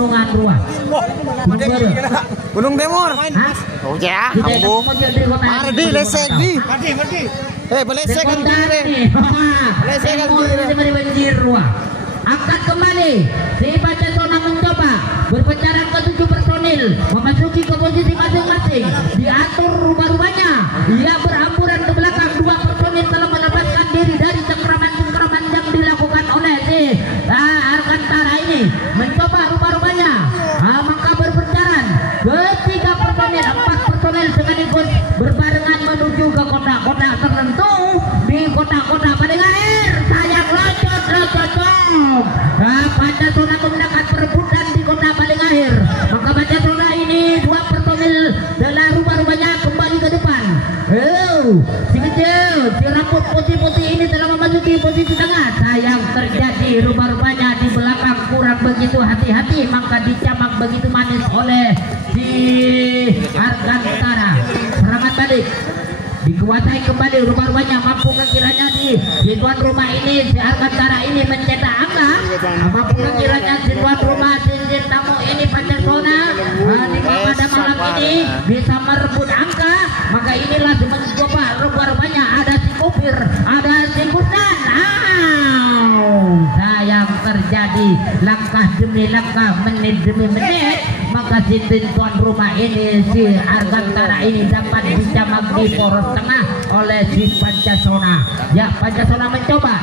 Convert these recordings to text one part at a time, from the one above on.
Pegunungan Ruang. Gunung Timur. Oh ya, ambo. Mardi lesek di. Belesek kan dire. Lesek kan dire. Banjir Ruang. Angkat kembali. Si Pancasona mencoba berpencaran ke 7 personil memasuki ke posisi masing-masing. Diatur rubah-rubahnya. Ia beramburan ke belakang. 2 personil telah melepaskan diri dari cengkraman-cengkraman yang dilakukan oleh si Alcantara ini. Mencoba rubah-rubahnya. Maka berpencaran ketiga personil, 4 personil sekaligus berbarengan menuju ke kotak-kotak tertentu. Di kotak-kotak paling akhir sayang loncat. Pancasona menggunakan perebutan di kotak paling akhir. Maka Pancasona ini 2 personil dalam rubah-rubahnya kembali ke depan. Si kecil, si rambut putih-putih ini telah memasuki posisi tengah. Sayang terjadi rubah-rubahnya di belakang kurang begitu hati-hati, maka dicamak begitu manis oleh si Alcantara. Serangan balik dikuasai kembali rubah-rubahnya. Mampukah kiranya di tuan rumah ini si Alcantara ini mencetak angka? Mampukah kiranya si tuan rumah cincin tamu ini Pancasona pada malam ini bisa merebut angka? Maka inilah mencoba rubah-rubahnya. Ada si Kupir, ada si Kusnan. Sayang terjadi langkah demi langkah, menit demi menit. Maka si tuan rumah ini si Alcantara ini dapat dicamak di poros tengah oleh si Pancasona. Ya, Pancasona mencoba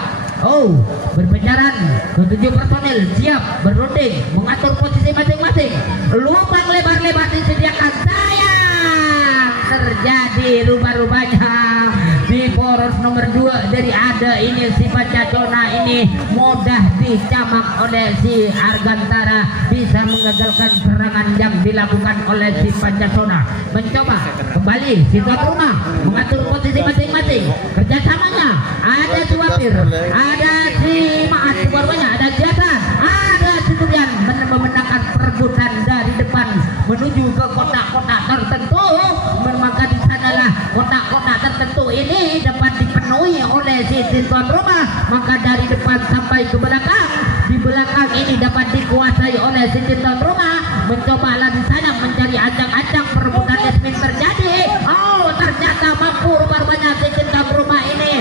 berpencaran ke 7 personil siap berunding mengatur posisi masing-masing. Lubang lebar-lebar disediakan. Sayang terjadi rubah-rubahnya di poros nomor 2 dari ada ini si Pancasona ini mudah dicamak oleh si Alcantara, bisa mengagalkan serangan yang dilakukan oleh si Pancasona. Mencoba kembali si tuan rumah mengatur posisi masing-masing. Kerjasamanya ada si Wapir, ada si Maat, semuanya ada Jatan, ada si Tulian memenangkan perebutan dari depan menuju ke kotak-kotak tertentu. Maka di sanalah kotak-kotak tertentu ini dapat dipenuhi oleh si tuan rumah. Maka dari depan sampai ke belakang, di belakang ini dapat dikuasai oleh si tuan rumah. Mencobalah di sana mencari acak-acak perebutan Yasmin terjadi. Ternyata mampu rubah-rubahnya si tuan rumah ini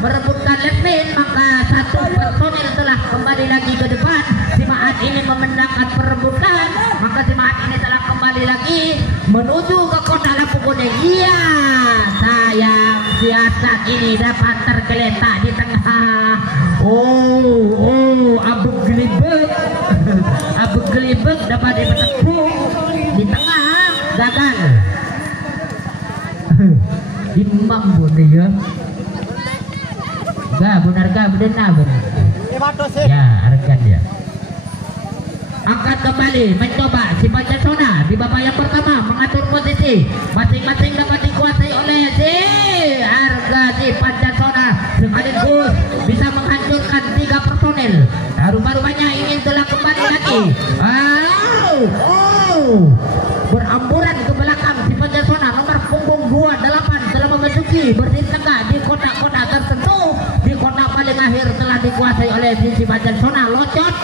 merebutkan Yasmin. Maka 1 personil telah kembali lagi ke depan. Si Maat ini memenangkan perebutan. Maka si Maat ini telah kembali lagi menuju ke kota lampu kuning. Iya, sayang si Asad ini dapat tergeletak di tengah. Abu gelibek dapat dipetekuk di tengah, gagal. Imam boleh ya? Benar ya, harga dia. Angkat kembali, mencoba si Pancasona di babak yang pertama mengatur posisi masing-masing dapat dikuasai oleh si si Pancasona, sekaligus bisa menghancurkan 3 personil. Rumah-rumahnya ingin telah kembali lagi. Beramburan ke belakang si Pancasona nomor punggung 28 telah memasuki berdiri tengah di kotak-kotak tertentu. Di kotak paling akhir telah dikuasai oleh si Pancasona. Loncat,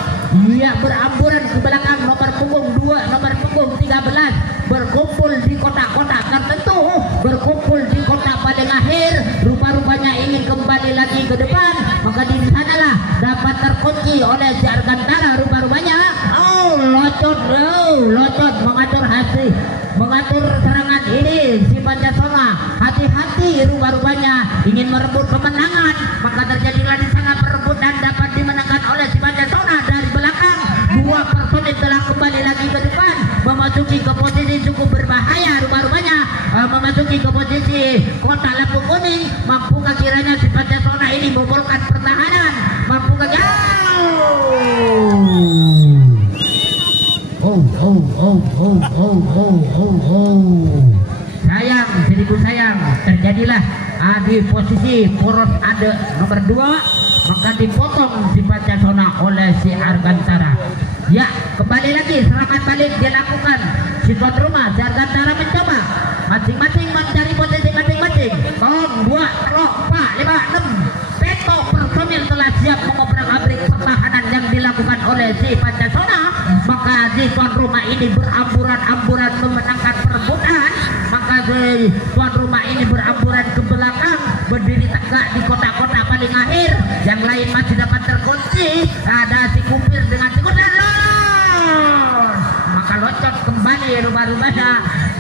ia beramburan ke belakang nomor punggung 2, nomor punggung 13 berkumpul di kotak-kotak tertentu, berkumpul di kotak paling akhir. Rupa-rupanya ingin kembali lagi ke depan. Maka di sanalah dapat terkunci oleh si Alcantara. Rupa-rupanya locot mengatur serangan ini si Pancasona. Hati-hati, rupa-rupanya ingin merebut kemenangan. Maka terjadilah di sana perebutan dapat dimenangkan oleh si Pancasona. Dari belakang 2 personil telah kembali lagi ke depan, memasuki ke posisi cukup berbahaya. Rupa-rupanya memasuki ke posisi kotak lampu kuning. Mampukah kiranya si Pancasona ini membolkan pertahanan? Mampukah sayang, seribu sayang, terjadilah di posisi poros ada nomor 2, maka dipotong si Pancasona oleh si Alcantara. Ya, kembali lagi serangan balik dilakukan si tuan rumah. Si Alcantara mencoba masing-masing mencari posisi masing-masing. 2, 4, 5, 6 peto personil telah siap mengobrak-abrik pertahanan yang dilakukan oleh si Pancasona. si tuan rumah ini beramburan-amburan memenangkan perebutan, maka si tuan rumah ini beramburan ke belakang, berdiri tegak di kotak-kotak paling akhir. Yang lain masih dapat terkunci. Ada si Kupir dengan si Kudan lolos, maka loncat kembali. Rumah-rumahnya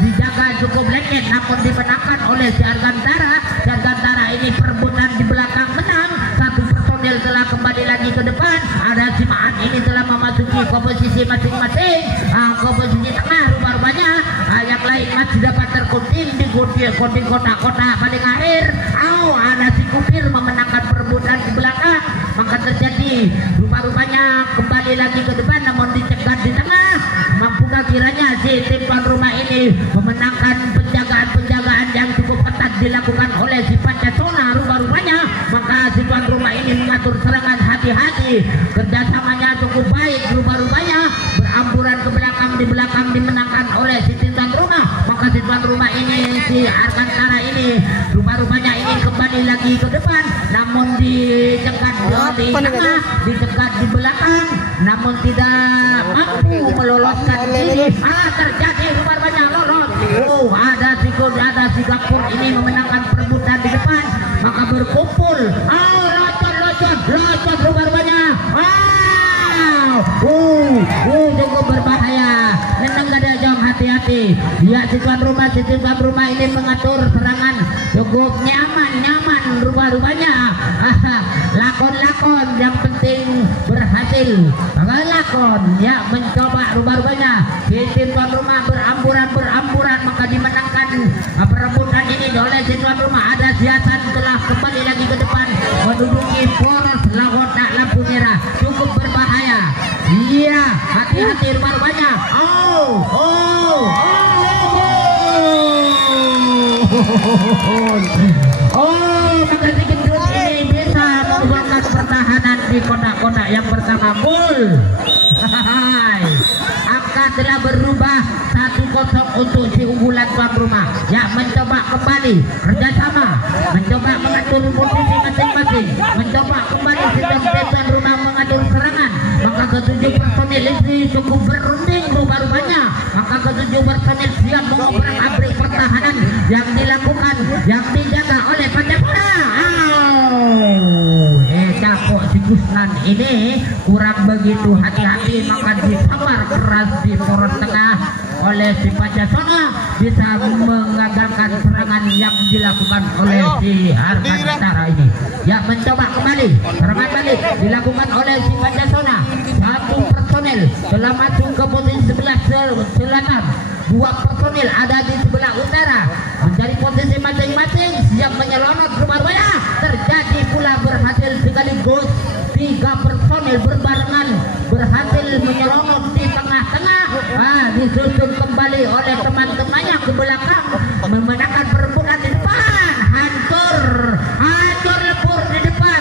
dijaga cukup lengket, namun dimenangkan oleh si Argantara. Si Argantara ini perebutan di belakang menang. Satu personil telah kembali lagi ke depan. Ada si Maan ini telah memasuki komposisi masing-masing, komposisi tengah. Rumah-rumahnya yang lain masih dapat terkunci di kotak-kotak paling akhir. Ada si Kupir memenangkan perebutan di belakang, maka terjadi rumah-rumahnya kembali lagi ke depan, namun dicegat di tengah. Mampukah kiranya si tim tuan rumah ini memenangkan penjagaan-penjagaan yang cukup ketat dilakukan oleh si Pancasona rumah-rumahnya, maka si tuan rumah ini mengatur serangan hati-hati. Kerjasamanya cukup baik, rumah-rumahnya beramburan ke belakang, di belakang dimenangkan oleh si tim tuan rumah, maka si tuan rumah ini, si Argantara ini, rumah-rumahnya ini kembali lagi ke depan, namun dicegat di tengah, dicegat di belakang, namun tidak mampu meloloskan diri. Terjadi rumah-rumahnya lolos. Ada si Gapur ini memenangkan perebutan di depan, maka berkumpul. Locot rumah-rumahnya. Cukup berbahaya. Nenang gada jong, hati-hati. Ya, si tuan rumah ini mengatur serangan cukup nyaman rumah-rumahnya. Lakon yang penting berhasil. Lakon ya, mencoba rumah-rumahnya. Si tuan rumah beramburan, maka dimenangkan perebutan ini oleh si tuan rumah. Ada Siasan telah kembali lagi ke depan menduduki poros lampu merah. Cukup berbahaya. Iya, hati-hati rumah-rumahnya. Maka si gendut ini bisa mengubahkan pertahanan di kotak-kotak yang pertama. Gol. Angka telah berubah 1-0 untuk si unggulan tuan rumah. Ya, mencoba kembali kerjasama, mencoba mengatur posisi masing-masing, mencoba kembali si tuan rumah mengatur serangan. Maka ketujuh personil ini cukup berunding rumah-rumahnya. Maka ketujuh personil siap mengobrak-abrik pertahanan yang dilakukan, yang dijaga oleh Pancasona. Capok si Gusnan ini kurang begitu hati-hati, maka disambar keras di poros tengah oleh si Pancasona, bisa mengagalkan serangan yang dilakukan oleh si Argantara ini. Ya, mencoba kembali serangan balik dilakukan oleh si Pancasona. Satu personil telah masuk ke posisi sebelah selatan, dua personil ada di sebelah utara, mencari posisi masing-masing, siap menyelonot rumah-rumahnya. Terjadi pula berhasil sekaligus 3 personil berbarengan berhasil menyelonot di tengah-tengah. Disusun kembali oleh teman-temannya ke belakang, memenangkan perebutan di depan. Hancur lebur di depan.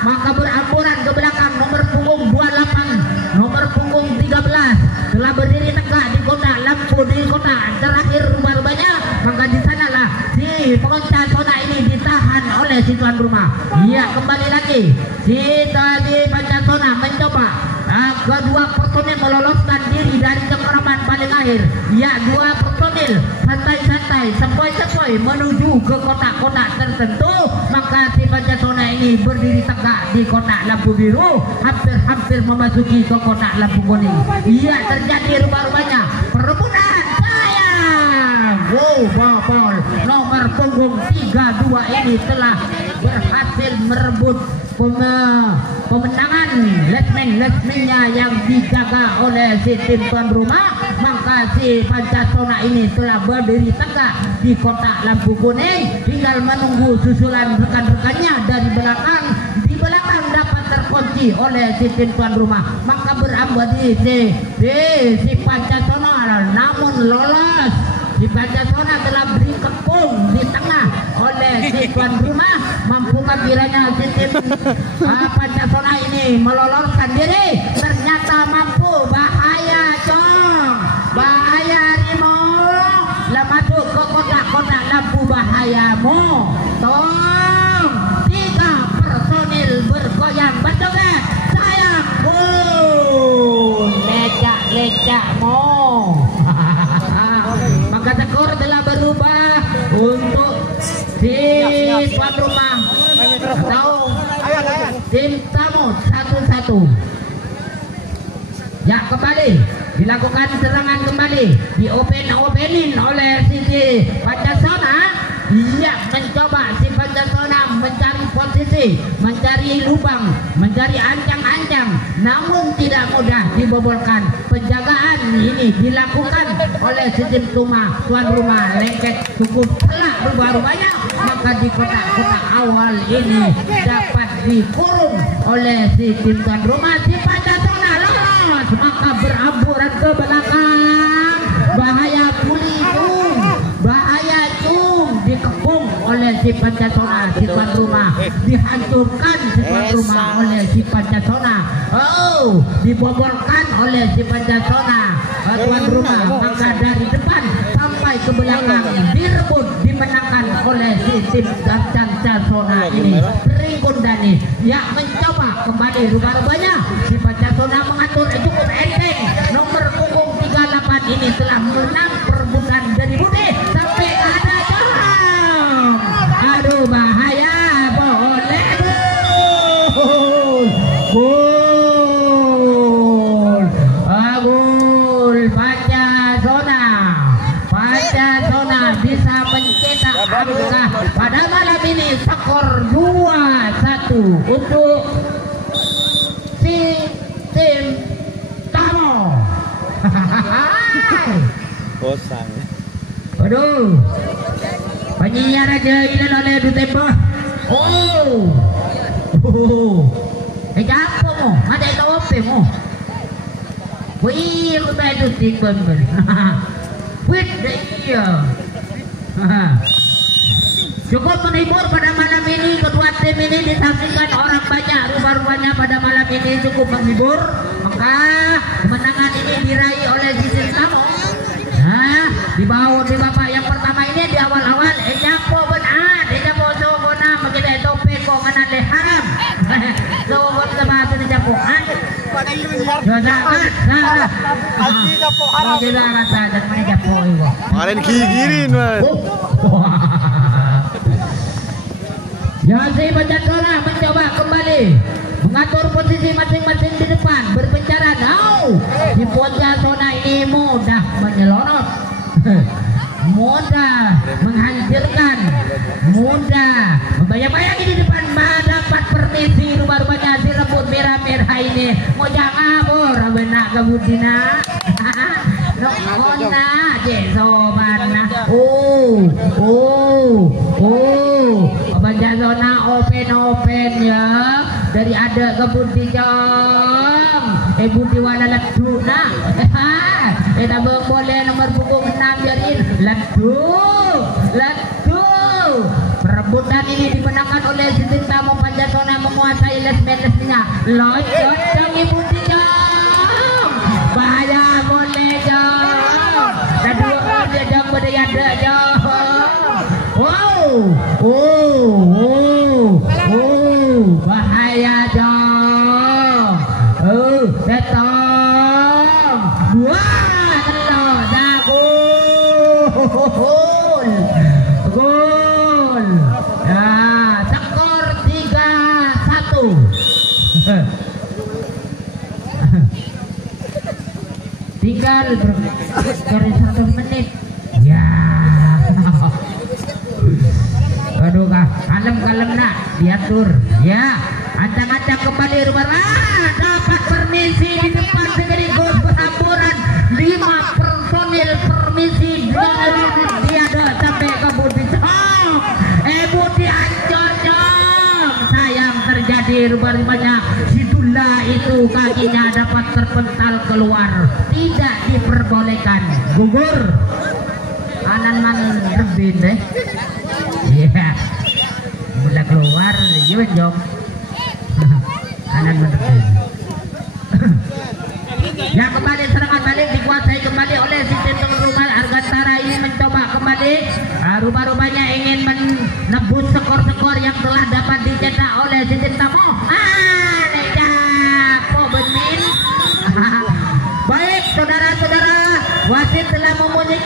Maka beramburan ke belakang nomor punggung 28, nomor punggung 13 telah berdiri tegak di kotak lampu, di kotak terakhir rumah-rumahnya. Maka di sanalah si Pancasona ini ditahan oleh si tuan rumah. Iya, kembali lagi si Pancasona mencoba kedua personil meloloskan diri dari cengkeraman paling akhir. Ya, 2 personil santai-santai, sepoi-sepoi menuju ke kotak-kotak tertentu. Maka si Pancasona ini berdiri tegak di kotak lampu biru, hampir memasuki ke kotak lampu kuning. Iya, terjadi rumah-rumahnya perebutan. Bobol nomor punggung 32 ini telah berhasil merebut pemenangan lesmen-lesmennya yang dijaga oleh si tim tuan rumah. Maka si Pancasona ini telah berdiri tegak di kotak lampu kuning, tinggal menunggu susulan rekan-rekannya dari belakang. Di belakang dapat terkunci oleh si tim tuan rumah, maka berambadi si Pancasona, namun lolos. Si Pancasona telah beri kepung di tengah oleh si tuan rumah. Mampukah kiranya si tim Pancasona ini meloloskan diri? Ternyata mampu. Bahaya, Cong, bahaya Rimo, lah masuk ke kotak-kotak lampu bahayamu. Tong, 3 personil bergoyang berjoget. Sayang, lecak Ya, kembali dilakukan serangan kembali, diopenin oleh Siti Pancasona. Ia mencoba si Pancasona mencari posisi, mencari lubang, mencari ancang-ancang, namun tidak mudah dibobolkan. Penjagaan ini dilakukan oleh sistem tuan rumah lengket cukup telak rumah-rumahnya, maka di kotak-kotak awal ini dapat dikurung oleh si tim tuan rumah. Si Pancasona lolos, maka beramburan ke belakang. Bahaya Pulitung, bahaya dikepung oleh si Pancasona, si tuan rumah, dihancurkan si tuan rumah oleh si Pancasona. Oh, dibobolkan oleh si Pancasona, tuan rumah. Maka dari depan sampai ke belakang direbut, dimenangkan oleh si tim Pancasona ini. Ringkun Dani yang mencoba kembali rubah-rubahnya. Si Pancasona mengatur cukup enteng. Nomor punggung 38 ini telah menang perebutan dari Budi sampai ada jam. Aduh, bahaya, boleh gol. Gol Pancasona bisa mencetak angka pada malam ini. Skor 2-1 untuk si tim Tamo. Kosong. Aduh, penyiar aja ini oleh Dutemba. Japo mo, ada itu apa mo? Wih, aku tak itu tinggal ber. Wih, iya. Cukup menghibur pada malam ini. Kedua tim ini disaksikan orang banyak. Rubah-rubahnya pada malam ini cukup menghibur. Maka kemenangan ini diraih oleh Sistem Tamo. Nah, di bawah di bapak yang pertama ini di awal-awal Ejapo benar, Ejapo sogona makita itu peko ngana le haram. Sogon sama tu Ejapo an. Ejapo haram. Kita kata dan Ejapo itu. Kemarin gigirin, man. Ya, si Pancasona mencoba kembali mengatur posisi masing-masing di depan, berbicara now. Si Pancasona ini mudah menyelonot, mudah menghancurkan, mudah membayang-bayang di depan. Dapat permisi rumah-rumahnya si rambut merah-merah ini. Mau jangan ngabur, benak kebudina. Nona, jesobana. Pancasona open ya. Dari ada ke Budi Jong, Budi wala laddu na. Kita boleh nomor punggung 6 biarin laddu. Perebutan ini dimenangkan oleh Sistem Tamo. Pancasona menguasai les-lesnya. Loncat dari Budi Jong. Bahaya boleh Jong. Dan dua dia Jong berdaya ada Jong. Bahaya Jong. Datang. Wah, telur gol. Nah, skor 3-1. Tinggal dari 1 menit. Ya. Aduh kah, kalem nak diatur. Ya, ancang-ancang kembali rumah. Dapat permisi di depan sekaligus berhamburan 5 personil permisi dia ada sampai ke Budi Jong. Budi hancur Jong. Sayang terjadi rumah-rumahnya. Sidullah itu kakinya dapat terpental keluar, tidak diperbolehkan. Gugur. Anan man rebin deh. Iya, mulai keluar, iya Jong. Kanan mendekat. Ya, kembali serangan balik dikuasai kembali oleh sistem tuan rumah. Argantara ini mencoba kembali. Rumah-rumahnya ingin menebus skor-skor yang telah dapat dicetak oleh sistem Tamo. Baik, saudara-saudara, wasit telah memunyikan